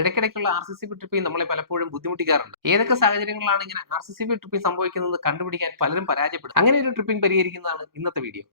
ഇടയ്ക്കിടയ്ക്കുള്ള RCCB tripping നമ്മളെ പലപ്പോഴും ബുദ്ധിമുട്ടിക്കാറുണ്ട്. ഏതൊക്കെ സാഹചര്യങ്ങളിലാണ് ഇങ്ങനെ RCCB ട്രിപ്പിംഗ് സംഭവിക്കുന്നത് കണ്ടുപിടിക്കാൻ പലരും പരാജയപ്പെടും. അങ്ങനെ ഒരു ട്രിപ്പിംഗ് പരിഹരിക്കുന്നതാണ് ഇന്നത്തെ വീഡിയോ.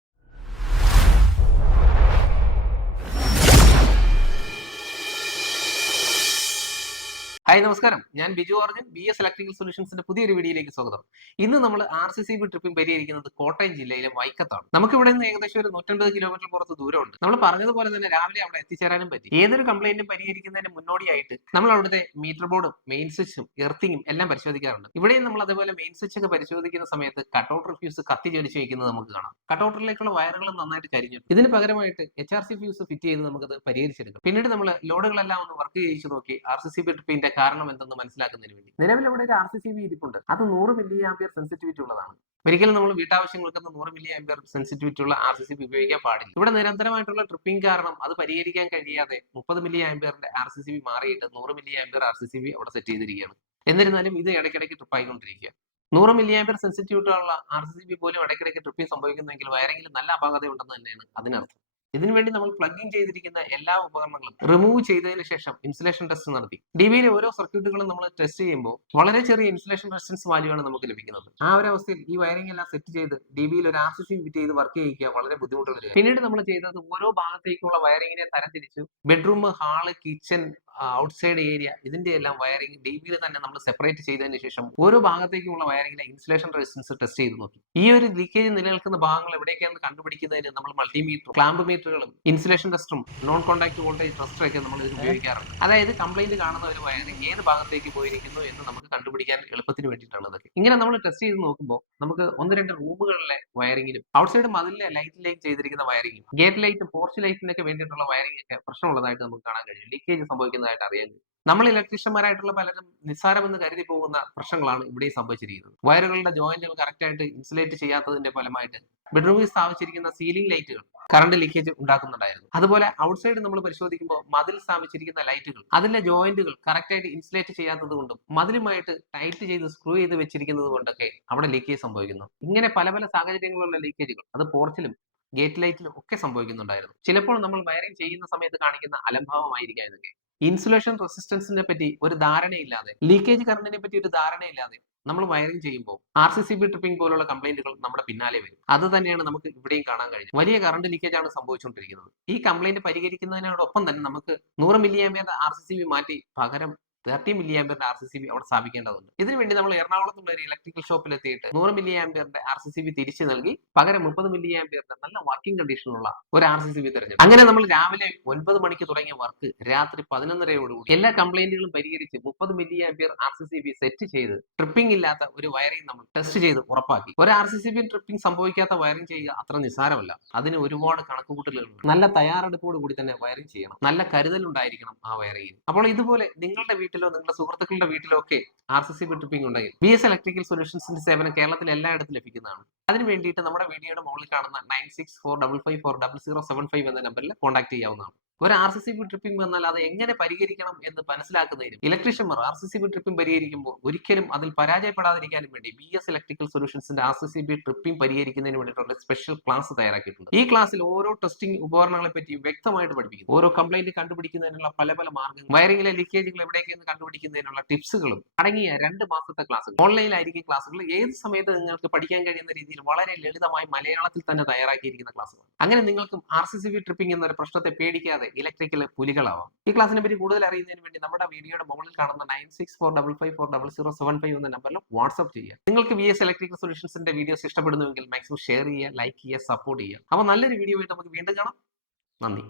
ഹായ് നമസ്കാരം, ഞാൻ ബിജു ഓർജൻ, BS ഇലക്ട്രിക്കൽ സൊല്യൂഷൻസിന്റെ പുതിയൊരു വീഡിയോയിലേക്ക് സ്വാഗതം. ഇന്ന് നമ്മൾ RCCB ട്രിപ്പിംഗ് പരിഹരിക്കുന്നത് കോട്ടയം ജില്ലയിലെ വൈക്കത്താണ്. നമുക്ക് ഇവിടെ നിന്ന് ഏകദേശം ഒരു 150 കിലോമീറ്റർ പുറത്ത് ദൂരമുണ്ട്. നമ്മൾ പറഞ്ഞതുപോലെ തന്നെ രാവിലെ അവിടെ എത്തിച്ചേരാനും പറ്റി. ഏതൊരു കംപ്ലൈന്റും പരിഹരിക്കുന്നതിന് മുന്നോടിയായിട്ട് നമ്മൾ അവിടുത്തെ മീറ്റർ ബോർഡും മെയിൻ സ്വിച്ചും എർത്തിങ്ങും എല്ലാം പരിശോധിക്കാറുണ്ട്. ഇവിടെയും നമ്മൾ അതേപോലെ മെയിൻ സ്വിച്ച് ഒക്കെ പരിശോധിക്കുന്ന സമയത്ത് കട്ടൗട്ടർ ഫ്യൂസ് കത്തി ജ്വലിച്ച് വയ്ക്കുന്നത് നമുക്ക് കാണാം. കട്ടൗട്ടറിലേക്കുള്ള വയറുകൾ നന്നായിട്ട് കരിഞ്ഞു. ഇതിന് പകരമായിട്ട് HRC ഫ്യൂസ് ഫിറ്റ് ചെയ്ത് നമുക്കത് പരിഹരിച്ചെടുക്കും. പിന്നീട് നമ്മൾ ലോഡുകളെല്ലാം ഒന്ന് വർക്ക് ചെയ്യിച്ചു നോക്കി RCCB ട്രിപ്പിന്റെ കാരണം എന്തെന്ന് മനസ്സിലാക്കുന്നതിന് വേണ്ടി. നിലവിൽ ഇവിടെ ഒരു RCCB ഇരിപ്പുണ്ട്. അത് 100 മില്ലി ആംപിയർ സെൻസിറ്റിവിറ്റി ഉള്ളതാണ്. ഒരിക്കലും നമ്മൾ വീട്ടാവശ്യങ്ങൾക്ക് 100 മില്ലി ആംപിയർ സെൻസിറ്റിവിറ്റി ഉള്ള RCCB ഉപയോഗിക്കാൻ പാടില്ല. ഇവിടെ നിരന്തരമായിട്ടുള്ള ട്രിപ്പിംഗ് കാരണം അത് പരിഹരിക്കാൻ കഴിയാതെ 30 മില്ലി ആംപിയറിന്റെ RCCB മാറിയിട്ട് 100 മില്ലി ആംപിയർ RCCB അവിടെ സെറ്റ് ചെയ്തിരിക്കുകയാണ്. എന്നിരുന്നാലും ഇത് ഇടയ്ക്കിടയ്ക്ക് ട്രിപ്പ് ആയിക്കൊണ്ടിരിക്കുക. 100 മില്ലി ആംപിയർ സെൻസിറ്റിവിറ്റി ഉള്ള RCCB പോലും ഇടയ്ക്കിടയ്ക്ക് ട്രിപ്പിംഗ് സംഭവിക്കുന്നെങ്കിൽ വയറിംഗിൽ നല്ല അപാകത ഉണ്ടെന്ന് തന്നെയാണ് അതിനർത്ഥം. ഇതിനുവേണ്ടി നമ്മൾ പ്ലഗ് ഇൻ ചെയ്തിരിക്കുന്ന എല്ലാ ഉപകരണങ്ങളും റിമൂവ് ചെയ്തതിനു ശേഷം ഇൻസുലേഷൻ ടെസ്റ്റ് നടത്തി. DBയിലെ ഓരോ സർക്യൂട്ടുകളും നമ്മൾ ടെസ്റ്റ് ചെയ്യുമ്പോൾ വളരെ ചെറിയ ഇൻസുലേഷൻ റെസിസ്റ്റൻസ് വാല്യൂ ആണ് നമുക്ക് ലഭിക്കുന്നത്. ആ ഒരു അവസ്ഥയിൽ ഈ വയറിംഗ് എല്ലാം സെറ്റ് ചെയ്ത് DBയിൽ ഒരു RCCB ഫിറ്റ് ചെയ്ത് വർക്ക് ചെയ്യിക്കുക വളരെ ബുദ്ധിമുട്ടുള്ള കാര്യം. പിന്നീട് നമ്മൾ ചെയ്തത് ഓരോ ഭാഗത്തേക്കുള്ള വയറിംഗിനെ തരംതിരിച്ചു bedroom, hall, kitchen, outside area ഇതിന്റെ എല്ലാം വയറിംഗ് DBയിൽ തന്നെ നമ്മൾ സെപ്പറേറ്റ് ചെയ്തതിനു ശേഷം ഓരോ ഭാഗത്തേക്കുമുള്ള വയറിംഗിലെ ഇൻസുലേഷൻ റെസിസ്റ്റൻസ് ടെസ്റ്റ് ചെയ്ത് നോക്കി. ഈ ഒരു ലീക്കേജ് നിലനിൽക്കുന്ന ഭാഗങ്ങൾ എവിടേക്കാണെന്ന് കണ്ടുപിടിക്കുന്നതിന് നമ്മൾ മൾട്ടിമീറ്റർ, ക്ലാമ്പ് മീറ്ററുകളും ഇൻസുലേഷൻ ടെസ്റ്ററും നോൺ കോൺടാക്ട് വോൾട്ടേജ് ടെസ്റ്ററും ഒക്കെ നമ്മൾ ഇതിൽ ഉപയോഗിക്കാറുണ്ട്. അതായത് കംപ്ലൈന്റ് കാണുന്ന ഒരു വയറിംഗ് ഏത് ഭാഗത്തേക്ക് പോയിരിക്കുന്നു എന്ന് നമുക്ക് കണ്ടുപിടിക്കാൻ എളുപ്പത്തിന് വേണ്ടിയിട്ടാണ് ഇതൊക്കെ. ഇങ്ങനെ നമ്മൾ ടെസ്റ്റ് ചെയ്ത് നോക്കുമ്പോൾ നമുക്ക് 1-2 റൂമുകളിലെ വയറിംഗിലും ഔട്ട്സൈഡ് മതിലിലെ ലൈറ്റിലേക്ക് ചെയ്തിരിക്കുന്ന വയറിംഗും ഗേറ്റ് ലൈറ്റും പോർച്ച് ലൈറ്റിനൊക്കെ വേണ്ടിയിട്ടുള്ള വയറിംഗ് ഒക്കെ പ്രശ്നമുള്ളതായിട്ട് നമുക്ക് കാണാൻ കഴിയും. ലീക്കേജ് സംഭവിക്കുന്നതായിട്ട് അറിയാൻ കഴിയും. നമ്മൾ ഇലക്ട്രീഷ്യന്മാരായിട്ടുള്ള പലരും നിസ്സാരമെന്ന് കരുതി പോകുന്ന പ്രശ്നങ്ങളാണ് ഇവിടെ സംഭവിച്ചിരിക്കുന്നത്. വയറുകളുടെ ജോയിന്റുകൾ കറക്റ്റ് ആയിട്ട് ഇൻസുലേറ്റ് ചെയ്യാത്തതിന്റെ ഫലമായിട്ട് ബെഡ്റൂമിൽ സ്ഥാപിച്ചിരിക്കുന്ന സീലിംഗ് ലൈറ്റുകൾ കറണ്ട് ലീക്കേജ് ഉണ്ടാക്കുന്നുണ്ടായിരുന്നു. അതുപോലെ ഔട്ട്സൈഡ് നമ്മൾ പരിശോധിക്കുമ്പോൾ മതിൽ സ്ഥാപിച്ചിരിക്കുന്ന ലൈറ്റുകൾ അതിലെ ജോയിന്റുകൾ കറക്റ്റ് ആയിട്ട് ഇൻസുലേറ്റ് ചെയ്യാത്തത് കൊണ്ടും മതിലുമായിട്ട് ടൈറ്റ് ചെയ്ത് സ്ക്രൂ ചെയ്ത് വെച്ചിരിക്കുന്നത് കൊണ്ടൊക്കെ അവിടെ ലീക്കേജ് സംഭവിക്കുന്നു. ഇങ്ങനെ പല പല സാഹചര്യങ്ങളിലുള്ള ലീക്കേജുകൾ അത് പോർച്ചിലും ഗേറ്റ് ലൈറ്റിലും ഒക്കെ സംഭവിക്കുന്നുണ്ടായിരുന്നു. ചിലപ്പോൾ നമ്മൾ വയറിംഗ് ചെയ്യുന്ന സമയത്ത് കാണിക്കുന്ന അലംഭാവമായിരിക്കാം ഇതൊക്കെ. ഇൻസുലേഷൻ റെസിസ്റ്റൻസിനെ പറ്റി ഒരു ധാരണയില്ലാതെ, ലീക്കേജ് കറണ്ടിനെ പറ്റി ഒരു ധാരണയില്ലാതെ നമ്മൾ വയറിംഗ് ചെയ്യുമ്പോൾ RCCB ട്രിപ്പിംഗ് പോലുള്ള കംപ്ലൈന്റുകൾ നമ്മുടെ പിന്നാലെ വരും. അത് തന്നെയാണ് നമുക്ക് ഇവിടെയും കാണാൻ കഴിഞ്ഞത്. വലിയ കറണ്ട് ലീക്കേജ് ആണ് സംഭവിച്ചുകൊണ്ടിരിക്കുന്നത്. ഈ കംപ്ലൈന്റ് പരിഹരിക്കുന്നതിനോടൊപ്പം തന്നെ നമുക്ക് 100 മില്ലി ആംപിയർ RCCB മാറ്റി പകരം 30 മില്ലി ആംപിയറിന്റെ RCCB അവിടെ സ്ഥാപിക്കേണ്ടതുണ്ട്. ഇതിനുവേണ്ടി നമ്മൾ എറണാകുളത്തുള്ള ഒരു ഇലക്ട്രിക്കൽ ഷോപ്പിൽ എത്തിയിട്ട് 100 മില്ലി ആംപിയറിന്റെ RCCB തിരിച്ചു നൽകി പകരം 30 മില്ലി ആംപിയറിന്റെ നല്ല വർക്കിംഗ് കണ്ടീഷനുള്ള ഒരു RCCB തിരഞ്ഞെടുത്തു. അങ്ങനെ നമ്മൾ രാവിലെ 9 മണിക്ക് തുടങ്ങിയ വർക്ക് രാത്രി 11:30യോടുകൂടി എല്ലാ കംപ്ലൈന്റുകളും പരിഹരിച്ച് 30 മില്ലി ആംപിയർ RCCB സെറ്റ് ചെയ്ത് ട്രിപ്പിംഗ് ഇല്ലാത്ത ഒരു വയറിംഗ് നമ്മൾ ടെസ്റ്റ് ചെയ്ത് ഉറപ്പാക്കി. ഒരു RCCB ട്രിപ്പിംഗ് സംഭവിക്കാത്ത വയറിംഗ് ചെയ്യുക അത്ര നിസ്സാരമല്ല. അതിന് ഒരുപാട് കണക്കുകൂട്ടലുകളുണ്ട്. നല്ല തയ്യാറെടുപ്പോട് കൂടി തന്നെ വയറിംഗ് ചെയ്യണം. നല്ല കരുതൽ ഉണ്ടായിരിക്കണം ആ വയറിംഗിന്. അപ്പോൾ ഇതുപോലെ നിങ്ങളുടെ വീട്ടിലോ നിങ്ങളുടെ സുഹൃത്തുക്കളുടെ വീട്ടിലോ ഒക്കെ RCCB ട്രിപ്പിംഗ് ഉണ്ടെങ്കിൽ BS ഇലക്ട്രിക്കൽ സൊല്യൂഷൻസിന്റെ സേവനം കേരളത്തിൽ എല്ലായിടത്തും ലഭിക്കുന്നതാണ്. അതിന് വേണ്ടിയിട്ട് നമ്മുടെ വീഡിയോയുടെ മുകളിൽ കാണുന്ന 9645540075 എന്ന നമ്പറിൽ കോൺടാക്ട് ചെയ്യാവുന്നതാണ്. ഒരു RCCB ട്രിപ്പിംഗ് വന്നാൽ അത് എങ്ങനെ പരിഹരിക്കണം എന്ന് മനസ്സിലാക്കുന്നതിനും ഇലക്ട്രീഷ്യന്മാർ RCCB ട്രിപ്പിംഗ് പരിഹരിക്കുമ്പോൾ ഒരിക്കലും അതിൽ പരാജയപ്പെടാതിരിക്കാനും വേണ്ടി BS ഇലക്ട്രിക്കൽ സൊല്യൂഷൻസിന്റെ RCCB ട്രിപ്പിംഗ് പരിഹരിക്കുന്നതിന് വേണ്ടിയിട്ടുള്ള സ്പെഷ്യൽ ക്ലാസ് തയ്യാറാക്കിയിട്ടുണ്ട്. ഈ ക്ലാസ്സിൽ ഓരോ ടെസ്റ്റിംഗ് ഉപകരണങ്ങളെ പറ്റി വ്യക്തമായിട്ട് പഠിപ്പിക്കും. ഓരോ കംപ്ലൈന്റ് കണ്ടുപിടിക്കുന്നതിനുള്ള പല പല മാർഗ്ഗങ്ങൾ, വയറിംഗിലെ ലീക്കേജുകൾ എവിടേക്കെന്ന് കണ്ടുപിടിക്കുന്നതിനുള്ള ടിപ്സുകളും അടങ്ങിയ 2 മാസത്തെ ക്ലാസ്സുകൾ. ഓൺലൈനിലായിരിക്കും ക്ലാസ്സുകൾ. ഏത് സമയത്ത് നിങ്ങൾക്ക് പഠിക്കാൻ കഴിയുന്ന രീതിയിൽ വളരെ ലളിതമായി മലയാളത്തിൽ തന്നെ തയ്യാറാക്കിയിരിക്കുന്ന ക്ലാസ്സുകൾ. അങ്ങനെ നിങ്ങൾക്കും RCCB ട്രിപ്പിംഗ് എന്നൊരു പ്രശ്നത്തെ പേടിക്കാതെ ഇലക്ട്രിക്കൽ പുലികളാവാം. ഈ ക്ലാസ്സിനെ പറ്റി കൂടുതൽ അറിയുന്നതിന് വേണ്ടി നമ്മുടെ വീഡിയോയുടെ മുകളിൽ കാണുന്ന 9645540075 എന്ന നമ്പറിൽ വാട്സ്ആപ്പ് ചെയ്യുക. നിങ്ങൾക്ക് BS ഇലക്ട്രിക്കൽ സൊല്യൂഷൻസിന്റെ വീഡിയോസ് ഇഷ്ടപ്പെടുന്നുവെങ്കിൽ മാക്സിമം ഷെയർ ചെയ്യുക, ലൈക്ക് ചെയ്യുക, സപ്പോർട്ട് ചെയ്യുക. അപ്പോൾ നല്ലൊരു വീഡിയോ ആയിട്ട് നമുക്ക് വീണ്ടും കാണാം. നന്ദി.